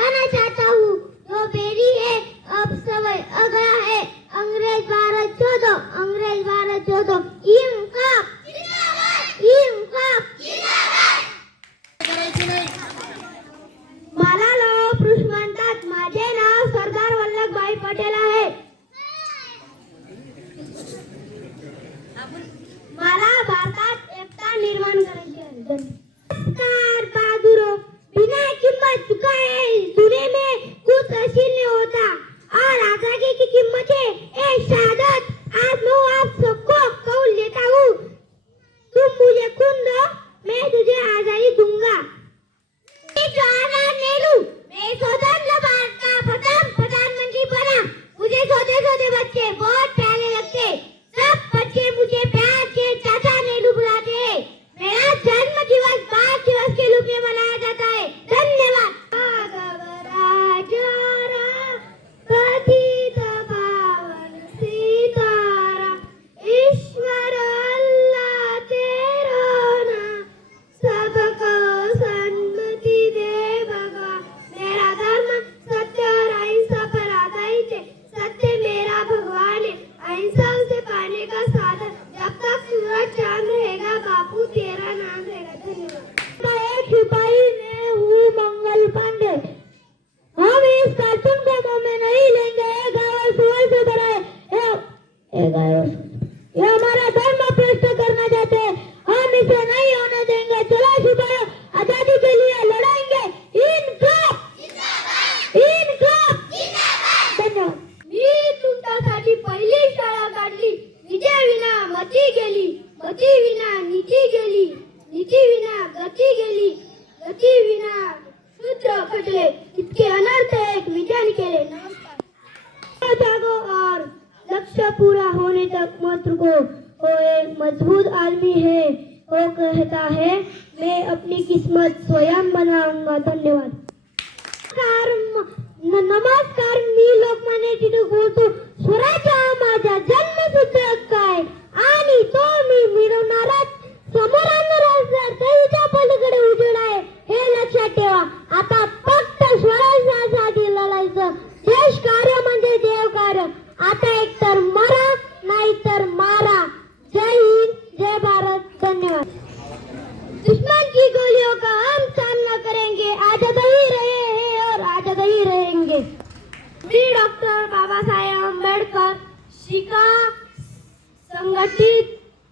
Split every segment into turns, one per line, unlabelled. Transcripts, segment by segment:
नाही पूरा होने तक मत रुको वो एक मजबूत आदमी है वो कहता है मैं अपनी किस्मत स्वयं बनाऊंगा धन्यवाद। नमस्कार मी लोकमान्य टिळक बोलतो हो, स्वराज्य माझा जन्मसिद्ध शिका संघटित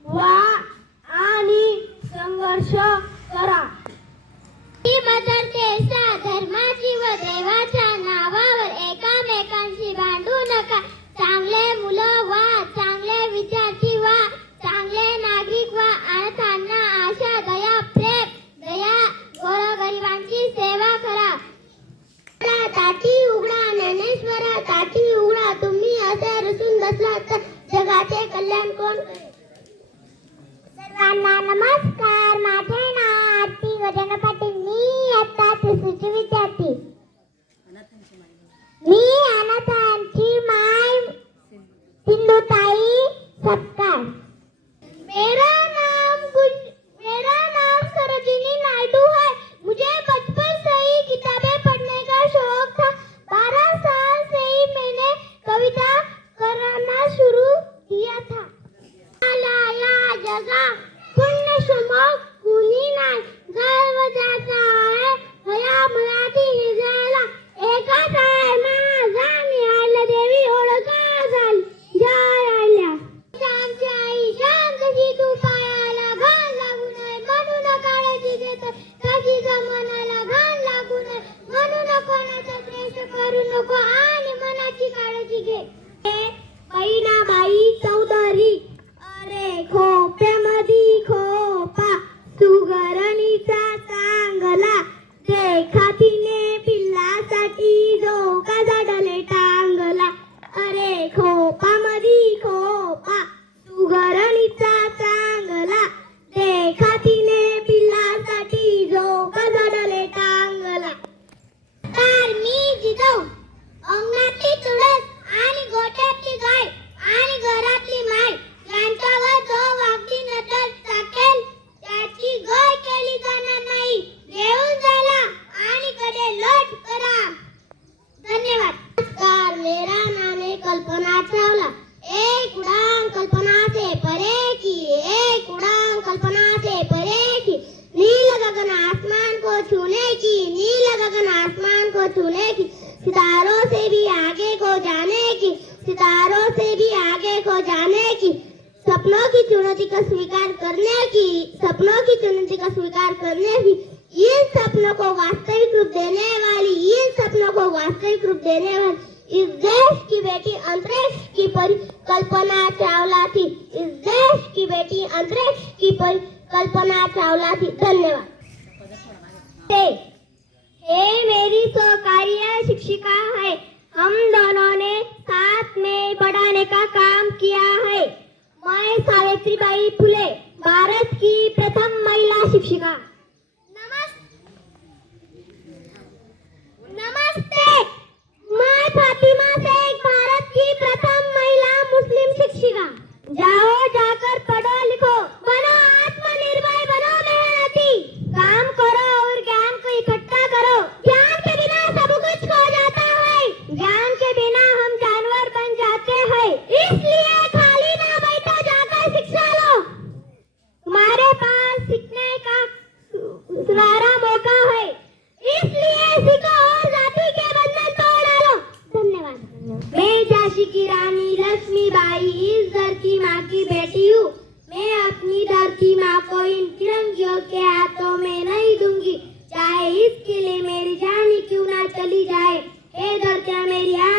व्हा आणि संघर्ष करा. ही मदर तेसा धर्माची व देवाच्या नावावर एकामेकांशी भांडू नका. चांगले मुलं वा चांगले विद्यार्थी वा चांगले नागरिक वा अनाथांना आशा दया प्रेम दया गोरगरिबांची सेवा करा. ताची कल्याण कोण? सर्वांना नमस्कार. माझे नाव आरती गजानन पाटील. मी आता तिसरीची विद्यार्थी नको आणि मनाची काळजी घे. बहिणा बाई चौधरी. अरे खोप्या मधी खोपा सुगरणीचा चांगला. देखा तिने पिल्लासाठी झोका झाडले टांगला. अरे खोपा मधी खोपा सुगरणीचा चांगला. देखा तिने पिल्लासाठी झोका झाडले टांगला. तर मी जिदो अंगणातली तुळस आणि गोठ्यातली गाय आणि घरातली माय यांच्यावर जो वागती नजर टाकेल त्याची गय केली जाणार नाही. घेऊन झाला आणि कडे लोट करा. धन्यवाद. नमस्कार मेरा नाम है कल्पना चावला. एक उड़ान कल्पना से परे की। एक उड़ान कल्पना से परे की। नील गगन आसमान को छूने की नील गगन आसमान को छूने की। सितारों से भी आगे को जाने की सितारों से भी आगे को जाने की सपनों की चुनौती का स्वीकार करने की सपनों की चुनौती का स्वीकार करने की इन सपनों को वास्तविक रूप देने वाली, इन सपनों को वास्तविक रूप देने वाली इस देश की बेटी अंतरिक्ष की परी कल्पना चावला थी इस देश की बेटी अंतरिक्ष की परी कल्पना चावला थी धन्यवाद। हे मेरी सहकार्य चली जाए। ए दर क्या मेरी आ